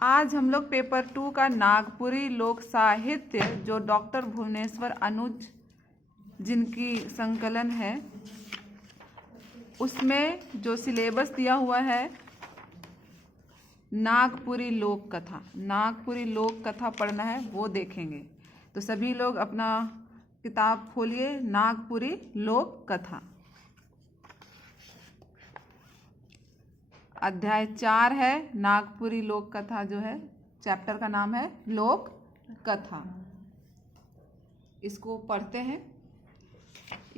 आज हम लोग पेपर 2 का नागपुरी लोक साहित्य जो डॉक्टर भुवनेश्वर अनुज जिनकी संकलन है उसमें जो सिलेबस दिया हुआ है नागपुरी लोक कथा पढ़ना है वो देखेंगे। तो सभी लोग अपना किताब खोलिए। नागपुरी लोक कथा अध्याय 4 है। नागपुरी लोक कथा जो है चैप्टर का नाम है लोक कथा। इसको पढ़ते हैं।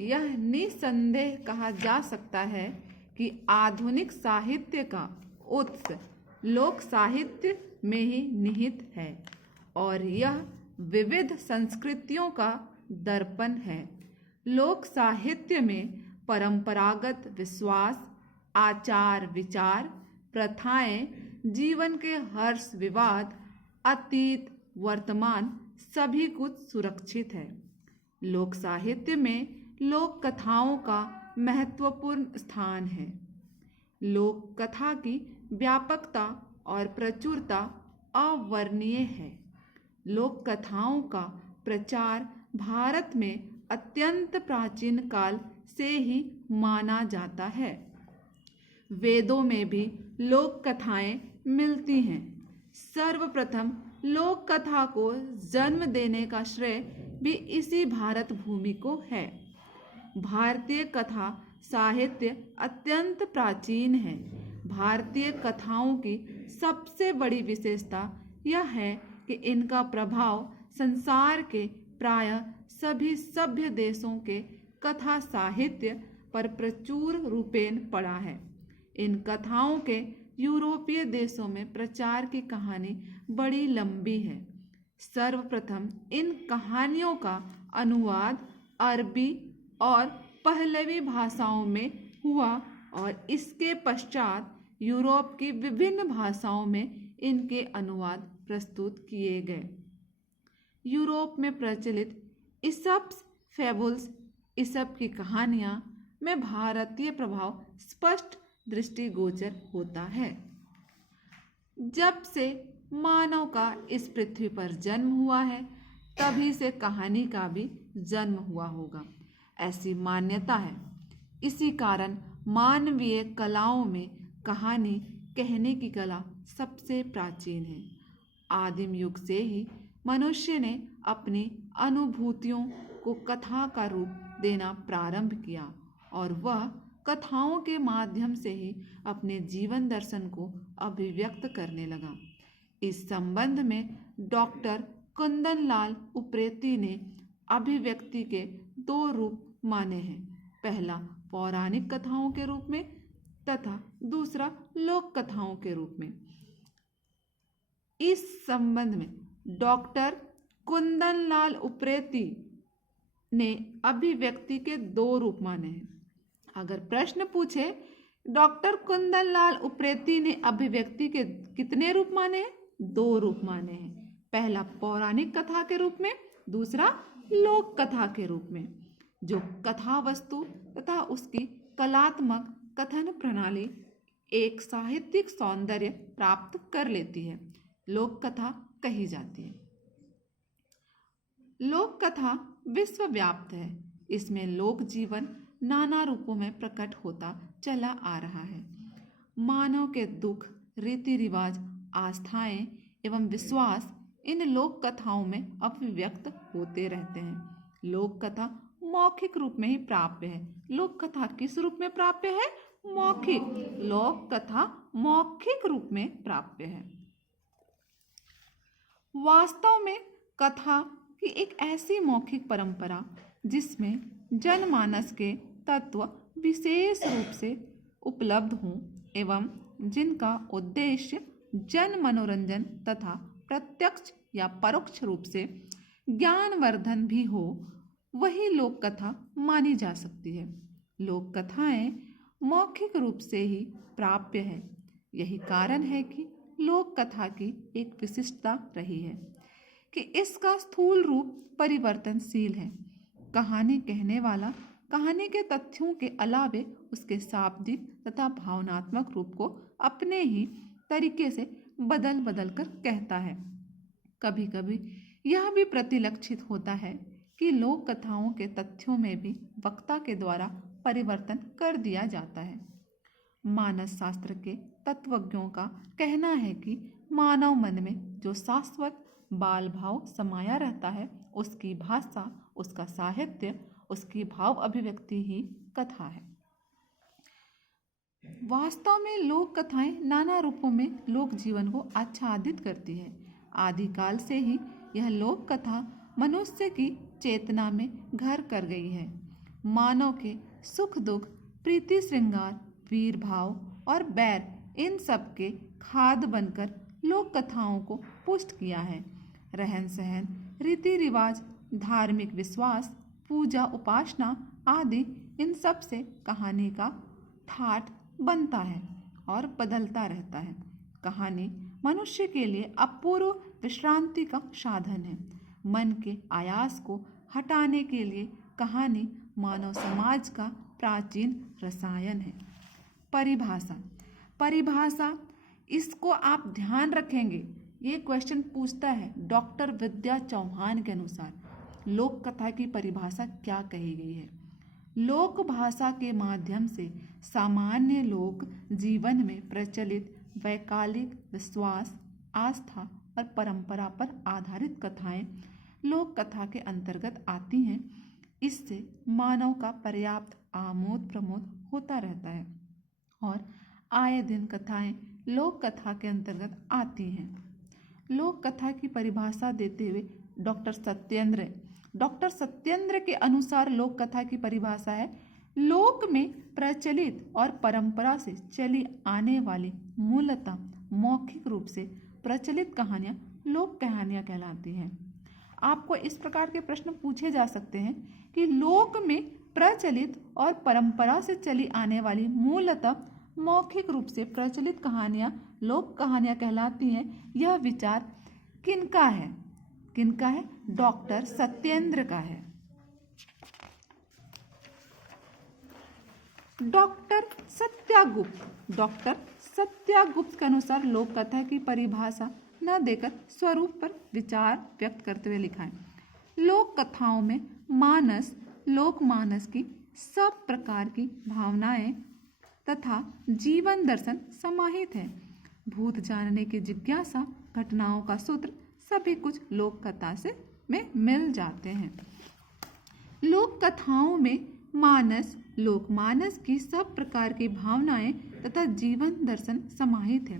यह निसंदेह कहा जा सकता है कि आधुनिक साहित्य का उत्स लोक साहित्य में ही निहित है और यह विविध संस्कृतियों का दर्पण है। लोक साहित्य में परंपरागत विश्वास, आचार विचार, प्रथाएं, जीवन के हर्ष विवाद, अतीत वर्तमान सभी कुछ सुरक्षित है। लोक साहित्य में लोक कथाओं का महत्वपूर्ण स्थान है। लोक कथा की व्यापकता और प्रचुरता अवर्णनीय है। लोक कथाओं का प्रचार भारत में अत्यंत प्राचीन काल से ही माना जाता है। वेदों में भी लोक कथाएं मिलती हैं। सर्वप्रथम लोक कथा को जन्म देने का श्रेय भी इसी भारत भूमि को है। भारतीय कथा साहित्य अत्यंत प्राचीन है। भारतीय कथाओं की सबसे बड़ी विशेषता यह है कि इनका प्रभाव संसार के प्रायः सभी सभ्य देशों के कथा साहित्य पर प्रचुर रूपेण पड़ा है। इन कथाओं के यूरोपीय देशों में प्रचार की कहानी बड़ी लंबी है। सर्वप्रथम इन कहानियों का अनुवाद अरबी और पहलवी भाषाओं में हुआ और इसके पश्चात यूरोप की विभिन्न भाषाओं में इनके अनुवाद प्रस्तुत किए गए। यूरोप में प्रचलित ईसप्स फेबुल्स, ईसप की कहानियां में भारतीय प्रभाव स्पष्ट दृष्टिगोचर होता है। जब से मानव का इस पृथ्वी पर जन्म हुआ है तभी से कहानी का भी जन्म हुआ होगा, ऐसी मान्यता है। इसी कारण मानवीय कलाओं में कहानी कहने की कला सबसे प्राचीन है। आदिम युग से ही मनुष्य ने अपनी अनुभूतियों को कथा का रूप देना प्रारंभ किया और वह कथाओं के माध्यम से ही अपने जीवन दर्शन को अभिव्यक्त करने लगा। इस संबंध में डॉक्टर कुंदनलाल उप्रेती ने अभिव्यक्ति के 2 रूप माने हैं। पहला पौराणिक कथाओं के रूप में तथा दूसरा लोक कथाओं के रूप में। इस संबंध में डॉक्टर कुंदनलाल उप्रेती ने अभिव्यक्ति के 2 रूप माने हैं। अगर प्रश्न पूछे डॉक्टर कुंदनलाल उप्रेती ने अभिव्यक्ति के कितने रूप माने हैं? 2 रूप माने हैं। पहला पौराणिक कथा के रूप में, दूसरा लोक कथा के रूप में। जो कथा वस्तु तथा उसकी कलात्मक कथन प्रणाली एक साहित्यिक सौंदर्य प्राप्त कर लेती है, लोक कथा कही जाती है। लोक कथा विश्वव्याप्त है। इसमें लोक जीवन नाना रूपों में प्रकट होता चला आ रहा है। मानव के दुख, रीति रिवाज, आस्थाएं एवं विश्वास इन लोक कथाओं में अभिव्यक्त होते रहते हैं। लोक कथा मौखिक रूप में ही प्राप्य है। लोक कथा किस रूप में प्राप्य है? मौखिक। लोक कथा मौखिक रूप में प्राप्य है। वास्तव में कथा की एक ऐसी मौखिक परंपरा जिसमें जनमानस के तत्व विशेष रूप से उपलब्ध हों एवं जिनका उद्देश्य जन मनोरंजन तथा प्रत्यक्ष या परोक्ष रूप से ज्ञानवर्धन भी हो, वही लोक कथा मानी जा सकती है। लोक कथाएं मौखिक रूप से ही प्राप्य है। यही कारण है कि लोक कथा की एक विशिष्टता रही है कि इसका स्थूल रूप परिवर्तनशील है। कहानी कहने वाला कहानी के तथ्यों के अलावे उसके शाब्दिक तथा भावनात्मक रूप को अपने ही तरीके से बदल बदल कर कहता है। कभी कभी यह भी प्रतिलक्षित होता है कि लोक कथाओं के तथ्यों में भी वक्ता के द्वारा परिवर्तन कर दिया जाता है। मानस शास्त्र के तत्वज्ञों का कहना है कि मानव मन में जो शाश्वत बाल भाव समाया रहता है, उसकी भाषा, उसका साहित्य, उसकी भाव अभिव्यक्ति ही कथा है। वास्तव में लोक कथाएं नाना रूपों में लोक जीवन को आच्छादित करती है। आदिकाल से ही यह लोक कथा मनुष्य की चेतना में घर कर गई है। मानव के सुख दुख, प्रीति श्रृंगार, वीर भाव और बैर, इन सब के खाद बनकर लोक कथाओं को पुष्ट किया है। रहन सहन, रीति रिवाज, धार्मिक विश्वास, पूजा उपासना आदि, इन सब से कहानी का ठाठ बनता है और बदलता रहता है। कहानी मनुष्य के लिए अपूर्व विश्रांति का साधन है। मन के आयास को हटाने के लिए कहानी मानव समाज का प्राचीन रसायन है। परिभाषा, इसको आप ध्यान रखेंगे, ये क्वेश्चन पूछता है डॉक्टर विद्या चौहान के अनुसार लोक कथा की परिभाषा क्या कही गई है। लोक भाषा के माध्यम से सामान्य लोक जीवन में प्रचलित वैकालिक विश्वास, आस्था और परंपरा पर आधारित कथाएं लोक कथा के अंतर्गत आती हैं। इससे मानव का पर्याप्त आमोद प्रमोद होता रहता है और आए दिन कथाएं लोक कथा के अंतर्गत आती हैं। लोक कथा की परिभाषा देते हुए डॉक्टर सत्येंद्र के अनुसार लोक कथा की परिभाषा है, लोक में प्रचलित और परंपरा से चली आने वाली मूलतः मौखिक रूप से प्रचलित कहानियां लोक कहानियां कहलाती हैं। आपको इस प्रकार के प्रश्न पूछे जा सकते हैं कि लोक में प्रचलित और परंपरा से चली आने वाली मूलतः मौखिक रूप से प्रचलित कहानियां लोक कहानियां कहलाती हैं। यह विचार किनका है? डॉक्टर सत्येंद्र का है। डॉक्टर सत्यागुप्त के अनुसार लोक कथा की परिभाषा न देकर स्वरूप पर विचार व्यक्त करते हुए लिखा है, लोक कथाओं में लोक मानस की सब प्रकार की भावनाएं तथा जीवन दर्शन समाहित है। भूत जानने की जिज्ञासा, घटनाओं का सूत्र, सभी कुछ लोक कथा में मिल जाते हैं। लोक कथाओं में लोक मानस की सब प्रकार की भावनाएं तथा जीवन दर्शन समाहित है।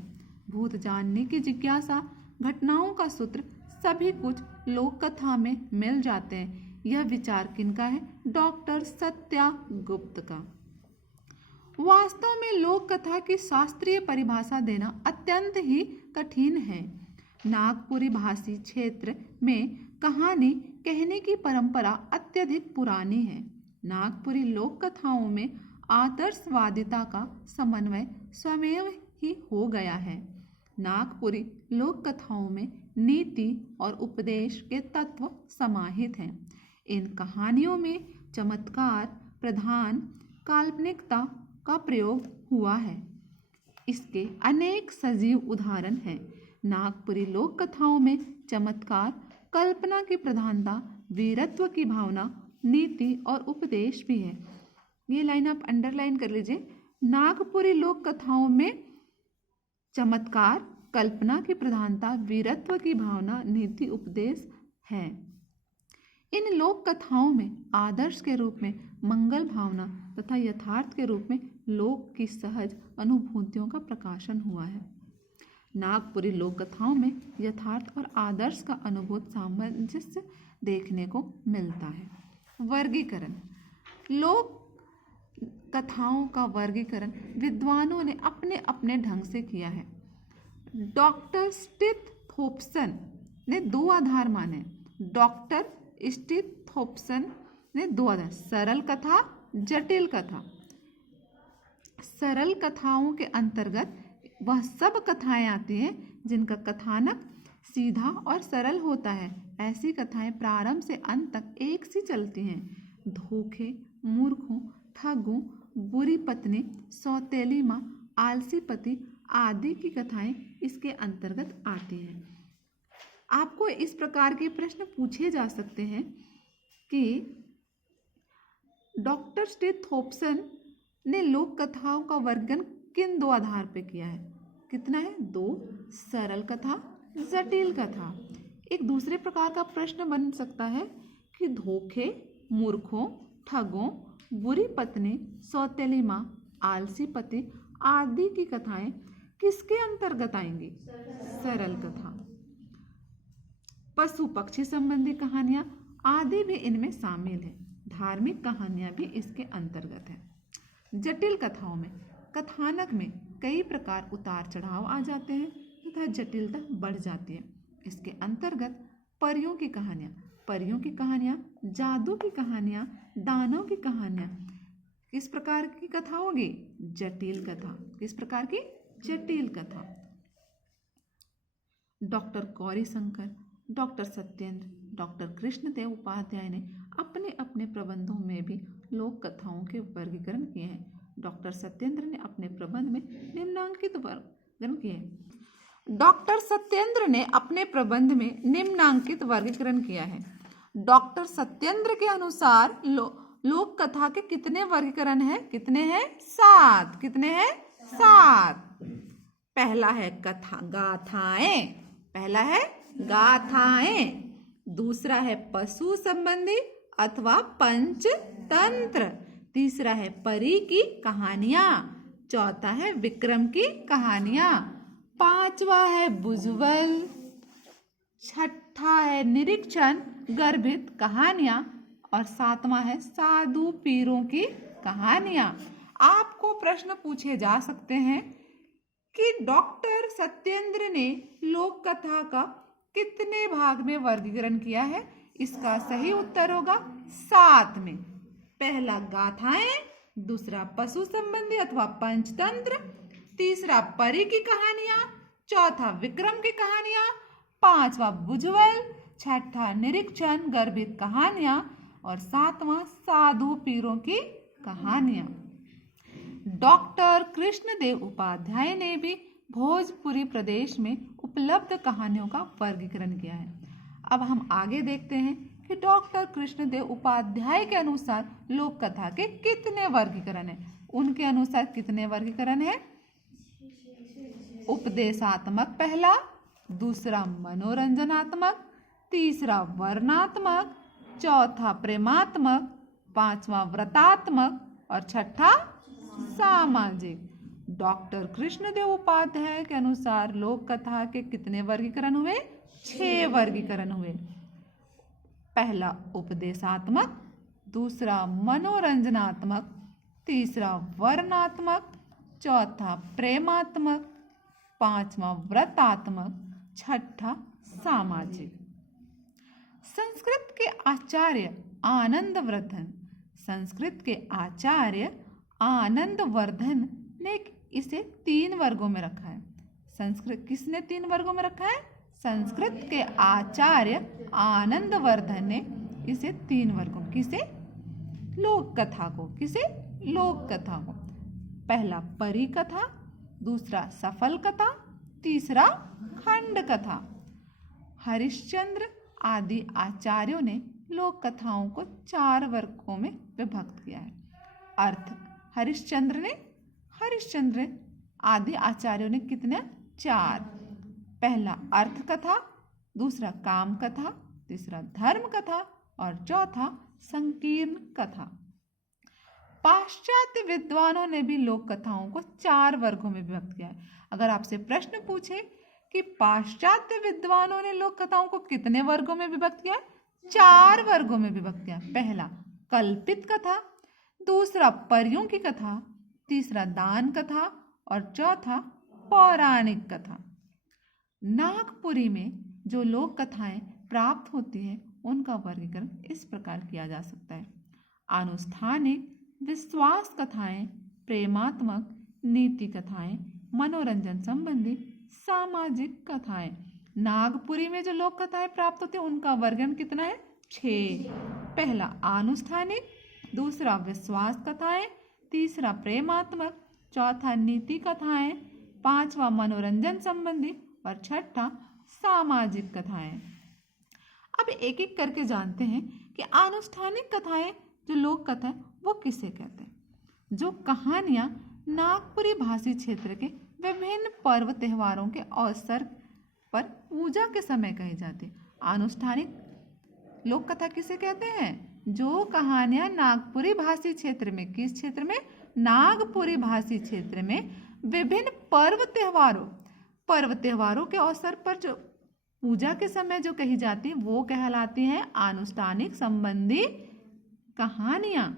भूत जानने की जिज्ञासा, घटनाओं का सूत्र, सभी कुछ लोक कथा में मिल जाते हैं। यह विचार किनका है? डॉक्टर सत्यागुप्त का। वास्तव में लोक कथा की शास्त्रीय परिभाषा देना अत्यंत ही कठिन है। नागपुरी भाषी क्षेत्र में कहानी कहने की परंपरा अत्यधिक पुरानी है। नागपुरी लोक कथाओं में आदर्शवादिता का समन्वय स्वयं ही हो गया है। नागपुरी लोक कथाओं में नीति और उपदेश के तत्व समाहित हैं। इन कहानियों में चमत्कार प्रधान काल्पनिकता का प्रयोग हुआ है। इसके अनेक सजीव उदाहरण हैं। नागपुरी लोक कथाओं में चमत्कार, कल्पना की प्रधानता, वीरत्व की भावना, नीति और उपदेश भी है। ये लाइन आप अंडरलाइन कर लीजिए। नागपुरी लोक कथाओं में चमत्कार, कल्पना की प्रधानता, वीरत्व की भावना, नीति, उपदेश है। इन लोक कथाओं में आदर्श के रूप में मंगल भावना तथा यथार्थ के रूप में लोक की सहज अनुभूतियों का प्रकाशन हुआ है। नागपुरी लोक कथाओं में यथार्थ और आदर्श का अनुभूत सामंजस्य देखने को मिलता है। वर्गीकरण। लोक कथाओं का वर्गीकरण विद्वानों ने अपने अपने ढंग से किया है। डॉक्टर स्टीथोप्सन ने दो आधार माने। डॉक्टर स्टीथोप्सन ने दो आधार, सरल कथा, जटिल कथा। सरल कथाओं के अंतर्गत वह सब कथाएं आती हैं जिनका कथानक सीधा और सरल होता है। ऐसी कथाएं प्रारंभ से अंत तक एक सी चलती हैं। धोखे, मूर्खों, ठगों, बुरी पत्नी, सौतेली माँ, आलसी पति आदि की कथाएं इसके अंतर्गत आती हैं। आपको इस प्रकार के प्रश्न पूछे जा सकते हैं कि डॉक्टर स्टीथ थॉम्पसन ने लोक कथाओं का वर्गीकरण किन दो आधार पर किया है? कितना है? 2, सरल कथा, जटिल कथा। एक दूसरे प्रकार का प्रश्न बन सकता है कि धोखे, मूर्खों, ठगों, बुरी पत्नी, सौतेली माँ, आलसी पति आदि की कथाएं किसके अंतर्गत आएंगी? सरल कथा। पशु पक्षी संबंधी कहानियां आदि भी इनमें शामिल है। धार्मिक कहानियां भी इसके अंतर्गत है। जटिल कथाओं में कथानक में कई प्रकार उतार चढ़ाव आ जाते हैं तथा जटिलता बढ़ जाती है। इसके अंतर्गत परियों की कहानियां, जादू की कहानियां, दानों की कहानियां किस प्रकार की कथा होगी? जटिल कथा। किस प्रकार की? जटिल कथा। Doctor Gaurishankar, doctor Satyendra, doctor Krishnadev Upadhyay ने अपने अपने प्रबंधों में भी लोक कथाओं के वर्गीकरण किए हैं। डॉक्टर सत्येंद्र ने अपने प्रबंध में निम्नांकित वर्गीकरण किए हैं। डॉक्टर सत्येंद्र ने अपने प्रबंध में निम्नांकित वर्गीकरण किया है। डॉक्टर सत्येंद्र के अनुसार लोक कथा के कितने वर्गीकरण हैं? कितने हैं? 7। कितने हैं? 7। पहला है कथा गाथाएं। पहला है गाथाएं। दूसरा है पशु संबंधी अथवा पंचतंत्र। तीसरा है परी की कहानियां। चौथा है विक्रम की कहानियां। पांचवा है बुजुर्ग। छठा है निरीक्षण गर्भित कहानियां। और सातवां है साधु पीरों की कहानियां। आपको प्रश्न पूछे जा सकते हैं कि डॉक्टर सत्येंद्र ने लोक कथा का कितने भाग में वर्गीकरण किया है? इसका सही उत्तर होगा 7 में। पहला गाथाएं, दूसरा पशु संबंधी अथवा पंचतंत्र, तीसरा परी की कहानियां, चौथा विक्रम की कहानियां, पांचवा बुजुर्ग, छठा निरीक्षण गर्भित कहानियां और सातवां साधु पीरों की कहानियां। डॉक्टर कृष्णदेव उपाध्याय ने भी भोजपुरी प्रदेश में उपलब्ध कहानियों का वर्गीकरण किया है। अब हम आगे देखते हैं कि डॉक्टर कृष्णदेव उपाध्याय के अनुसार लोक कथा के कितने वर्गीकरण हैं। उनके अनुसार कितने वर्गीकरण है? उपदेशात्मक पहला, दूसरा मनोरंजनात्मक, तीसरा वर्णात्मक, चौथा प्रेमात्मक, पांचवा व्रतात्मक और छठा सामाजिक। डॉक्टर कृष्णदेव उपाध्याय के अनुसार लोक कथा के कितने वर्गीकरण हुए? 6 वर्गीकरण हुए। पहला उपदेशात्मक, दूसरा मनोरंजनात्मक, तीसरा वर्णात्मक, चौथा प्रेमात्मक, पांचवा व्रतात्मक, छठा सामाजिक। संस्कृत के आचार्य आनंदवर्धन ने इसे 3 वर्गों में रखा है। संस्कृत किसने 3 वर्गों में रखा है? संस्कृत के आचार्य आनंदवर्धन ने इसे 3 वर्गों, किसे? लोक कथा को। किसे? लोक कथा को। पहला परी कथा, दूसरा सफल कथा, तीसरा खंड कथा। हरिश्चंद्र आदि आचार्यों ने लोक कथाओं को 4 वर्गों में विभक्त किया है। अर्थ हरिश्चंद्र आदि आचार्यों ने कितने? 4। पहला अर्थ कथा, दूसरा काम कथा, तीसरा धर्म कथा और चौथा संकीर्ण कथा। पाश्चात्य विद्वानों ने भी लोक कथाओं को 4 वर्गों में विभक्त किया है। अगर आपसे प्रश्न पूछे कि पाश्चात्य विद्वानों ने लोक कथाओं को कितने वर्गों में विभक्त किया? 4 वर्गों में विभक्त किया। पहला कल्पित कथा, दूसरा परियों की कथा, तीसरा दान कथा और चौथा पौराणिक कथा। नागपुरी में जो लोक कथाएं प्राप्त होती हैं उनका वर्गीकरण इस प्रकार किया जा सकता है। आनुष्ठानिक, विश्वास कथाएं, प्रेमात्मक, नीति कथाएं, मनोरंजन संबंधी, सामाजिक कथाएं। नागपुरी में जो लोक कथाएं प्राप्त होती है उनका वर्गीकरण कितना है? 6। पहला आनुष्ठानिक, दूसरा विश्वास कथाएं, तीसरा प्रेमात्मक, चौथा नीति कथाएं, पांचवा मनोरंजन संबंधी और छठा सामाजिक कथाएं। अब एक एक करके जानते हैं कि अनुष्ठानिक कथाएं, जो लोक कथा है, वो किसे कहते हैं। जो कहानियां नागपुरी भाषी क्षेत्र के विभिन्न पर्व त्योहारों के अवसर पर पूजा के समय कही जाती है। अनुष्ठानिक लोक कथा किसे कहते हैं? जो कहानियां नागपुरी भाषी क्षेत्र में, किस क्षेत्र में? नागपुरी भाषी क्षेत्र में विभिन्न पर्व त्योहारों के अवसर पर जो पूजा के समय जो कही जाती है वो कहलाती है अनुष्ठानिक संबंधी कहानियां।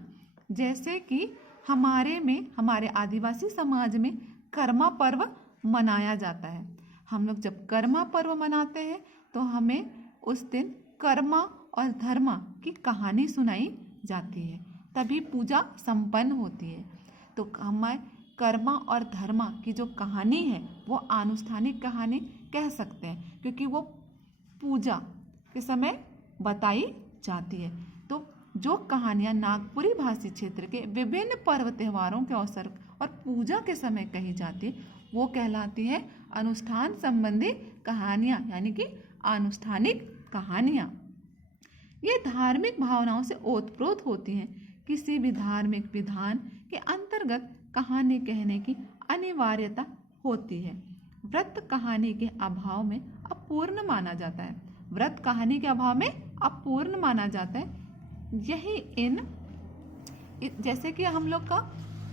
जैसे कि हमारे आदिवासी समाज में कर्मा पर्व मनाया जाता है। हम लोग जब कर्मा पर्व मनाते हैं तो हमें उस दिन कर्मा और धर्मा की कहानी सुनाई जाती है, तभी पूजा संपन्न होती है। तो हमारे कर्मा और धर्मा की जो कहानी है वो अनुष्ठानिक कहानी कह सकते हैं, क्योंकि वो पूजा के समय बताई जाती है। तो जो कहानियां नागपुरी भाषी क्षेत्र के विभिन्न पर्व त्योहारों के अवसर और पूजा के समय कही जाती है वो कहलाती है अनुष्ठान संबंधी कहानियां, यानी कि अनुष्ठानिक कहानियां। ये धार्मिक भावनाओं से ओतप्रोत होती हैं। किसी भी धार्मिक विधान के अंतर्गत कहानी कहने की अनिवार्यता होती है। व्रत कहानी के अभाव में अपूर्ण माना जाता है। व्रत कहानी के अभाव में अपूर्ण माना जाता है। यही जैसे कि हम लोग का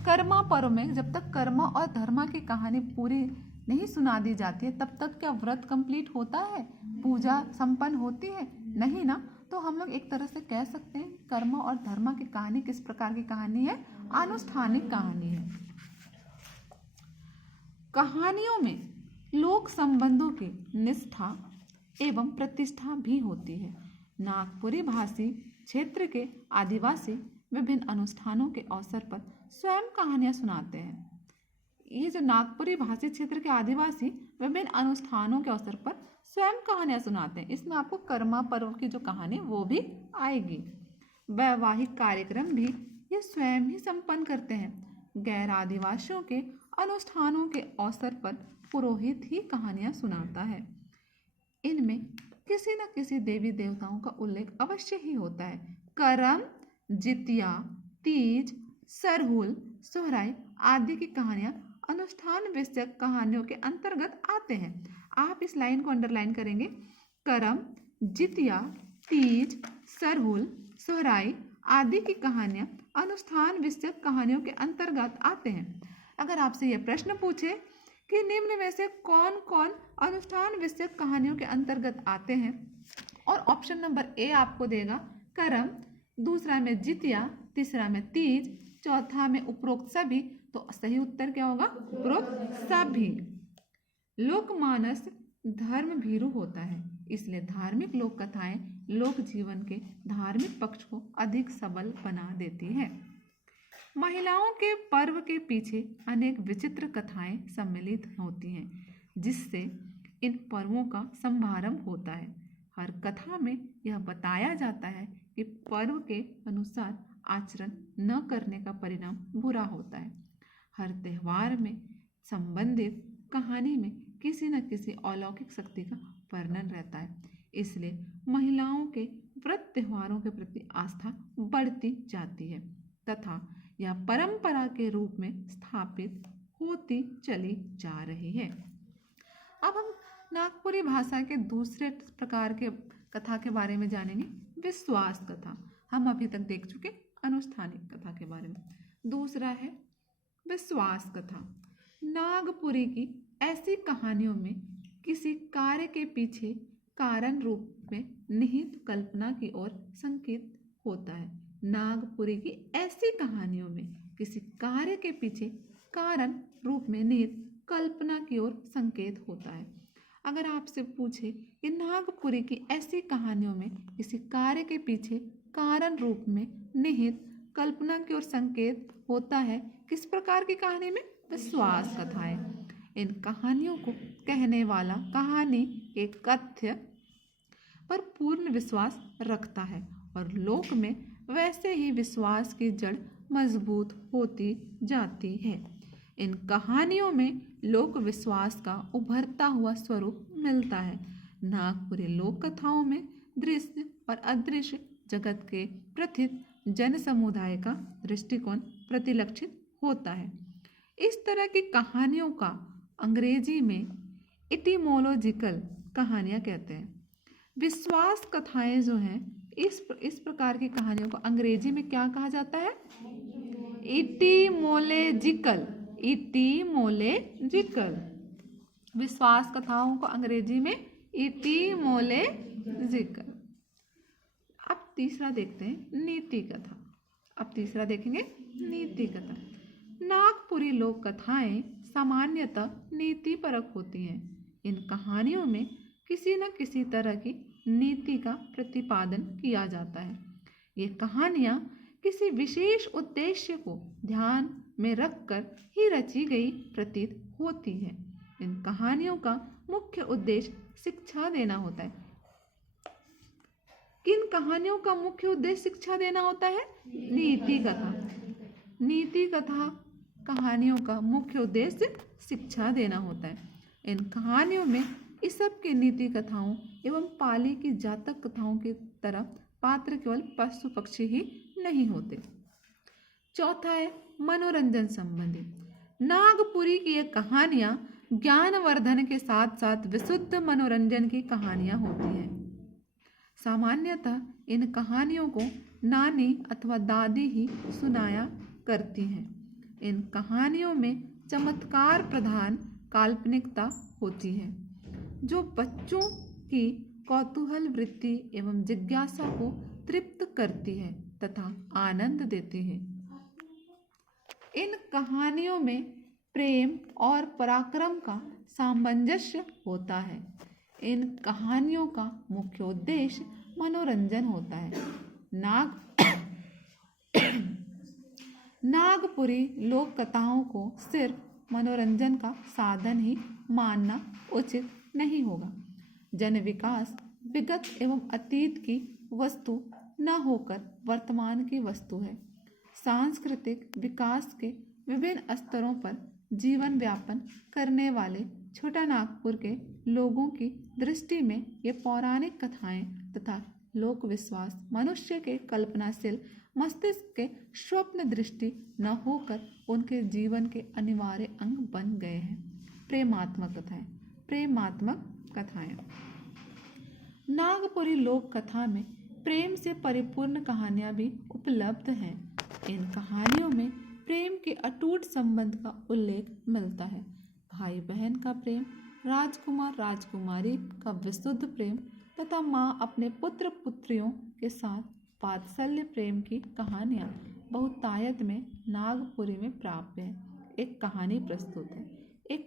कर्मा पर्व में जब तक कर्मा और धर्मा की कहानी पूरी नहीं सुना दी जाती है तब तक क्या व्रत कंप्लीट होता है? पूजा संपन्न होती है? नहीं ना। तो हम लोग एक तरह से कह सकते हैं कर्मा और धर्मा की कहानी किस प्रकार की कहानी है? अनुष्ठानिक कहानी है। कहानियों में लोक संबंधों की निष्ठा एवं प्रतिष्ठा भी होती है। नागपुरी भाषी क्षेत्र के आदिवासी विभिन्न अनुष्ठानों के अवसर पर स्वयं कहानियां सुनाते हैं। ये जो नागपुरी भाषी क्षेत्र के आदिवासी विभिन्न अनुष्ठानों के अवसर पर स्वयं कहानियां सुनाते हैं, इसमें आपको कर्मा पर्व की जो कहानी वो भी आएगी। वैवाहिक कार्यक्रम भी ये स्वयं ही संपन्न करते हैं। गैर आदिवासियों के अनुष्ठानों के अवसर पर पुरोहित ही कहानियां सुनाता है। इनमें किसी न किसी देवी देवताओं का उल्लेख अवश्य ही होता है। करम, जितिया, तीज, सरहुल, सोहराई आदि की कहानियां अनुष्ठान विषयक कहानियों के अंतर्गत आते हैं। आप इस लाइन को अंडरलाइन करेंगे। करम, जितिया, तीज, सरहुल, सोहराई आदि की कहानियां अनुष्ठान विषयक कहानियों के अंतर्गत आते हैं। अगर आपसे यह प्रश्न पूछे कि निम्न में से कौन कौन अनुष्ठान विषयक कहानियों के अंतर्गत आते हैं, और ऑप्शन नंबर ए आपको देगा करम, दूसरा में जितिया, तीसरा में तीज, चौथा में उपरोक्त सभी, तो सही उत्तर क्या होगा? उपरोक्त सभी। लोकमानस धर्म भीरु होता है, इसलिए धार्मिक लोक कथाएं लोक जीवन के धार्मिक पक्ष को अधिक सबल बना देती है। महिलाओं के पर्व के पीछे अनेक विचित्र कथाएं सम्मिलित होती हैं, जिससे इन पर्वों का समारंभ होता है। हर कथा में यह बताया जाता है कि पर्व के अनुसार आचरण न करने का परिणाम बुरा होता है। हर त्योहार में संबंधित कहानी में किसी न किसी अलौकिक शक्ति का वर्णन रहता है, इसलिए महिलाओं के व्रत त्योहारों के प्रति आस्था बढ़ती जाती है तथा यह परंपरा के रूप में स्थापित होती चली जा रही है। अब हम नागपुरी भाषा के दूसरे प्रकार के कथा के बारे में जानेंगे, विश्वास कथा। हम अभी तक देख चुके अनुष्ठानिक कथा के बारे में। दूसरा है विश्वास कथा। नागपुरी की ऐसी कहानियों में किसी कार्य के पीछे कारण रूप में निहित कल्पना की ओर संकेत होता है। नागपुरी की ऐसी कहानियों में किसी कार्य के पीछे कारण रूप में निहित कल्पना की ओर संकेत होता है। अगर आपसे पूछे कि नागपुरी की ऐसी कहानियों में किसी कार्य के पीछे कारण रूप में निहित कल्पना की ओर संकेत होता है, किस प्रकार की कहानी में? विश्वास कथाएं। इन कहानियों को कहने वाला कहानी के कथ्य पर पूर्ण विश्वास रखता है और लोक में वैसे ही विश्वास की जड़ मजबूत होती जाती है। इन कहानियों में लोक विश्वास का उभरता हुआ स्वरूप मिलता है। नागपुरी लोक कथाओं में दृश्य और अदृश्य जगत के प्रति जन समुदाय का दृष्टिकोण प्रतिलक्षित होता है। इस तरह की कहानियों का अंग्रेजी में इटिमोलॉजिकल कहानियाँ कहते हैं। विश्वास कथाएं जो हैं इस प्रकार की कहानियों को अंग्रेजी में क्या कहा जाता है? इटिमोलॉजिकल। विश्वास कथाओं को अंग्रेजी में इटिमोलॉजिकल। अब तीसरा देखते हैं नीति कथा। अब तीसरा देखेंगे नीति कथा। नागपुरी लोक कथाएं सामान्यतः नीतिपरक होती हैं। इन कहानियों में किसी न किसी तरह की नीति का प्रतिपादन किया जाता है। ये कहानियाँ किसी विशेष उद्देश्य को ध्यान में रखकर ही रची गई प्रतीत होती है। इन कहानियों का मुख्य उद्देश्य शिक्षा देना होता है। किन कहानियों का मुख्य उद्देश्य शिक्षा देना होता है? नीति कथा। नीति कथा कहानियों का मुख्य उद्देश्य शिक्षा देना होता है। इन कहानियों में ईसप की नीति कथाओं एवं पाली की जातक कथाओं की तरह पात्र केवल पशु पक्षी ही नहीं होते। चौथा है मनोरंजन संबंधी। नागपुरी की ये कहानियाँ ज्ञानवर्धन के साथ साथ विशुद्ध मनोरंजन की कहानियाँ होती हैं। सामान्यतः इन कहानियों को नानी अथवा दादी ही सुनाया करती हैं। इन कहानियों में चमत्कार प्रधान काल्पनिकता होती है जो बच्चों की कौतूहल वृत्ति एवं जिज्ञासा को तृप्त करती है तथा आनंद देती है। इन कहानियों में प्रेम और पराक्रम का सामंजस्य होता है। इन कहानियों का मुख्य उद्देश्य मनोरंजन होता है। नागपुरी लोक कथाओं को सिर्फ मनोरंजन का साधन ही मानना उचित नहीं होगा। जन विकास विगत एवं अतीत की वस्तु न होकर वर्तमान की वस्तु है। सांस्कृतिक विकास के विभिन्न स्तरों पर जीवन व्यापन करने वाले छोटा नागपुर के लोगों की दृष्टि में ये पौराणिक कथाएं तथा लोक विश्वास मनुष्य के कल्पनाशील मस्तिष्क के स्वप्न दृष्टि न होकर उनके जीवन के अनिवार्य अंग बन गए हैं। प्रेमात्मक कथाएं। नागपुरी लोक कथा में प्रेम से परिपूर्ण कहानियां भी उपलब्ध हैं। इन कहानियों में प्रेम के अटूट संबंध का उल्लेख मिलता है। भाई बहन का प्रेम, राजकुमार राजकुमारी का विशुद्ध प्रेम तथा माँ अपने पुत्र पुत्रियों के साथ वात्सल्य प्रेम की कहानियाँ बहुतायत में नागपुरी में प्राप्य है। एक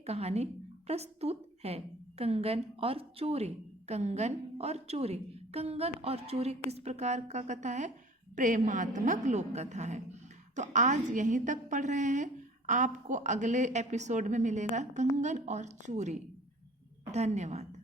कहानी प्रस्तुत है कंगन और चोरी। कंगन और चोरी किस प्रकार का कथा है? प्रेमात्मक लोक कथा है। तो आज यहीं तक पढ़ रहे हैं। आपको अगले एपिसोड में मिलेगा कंगन और चोरी। धन्यवाद।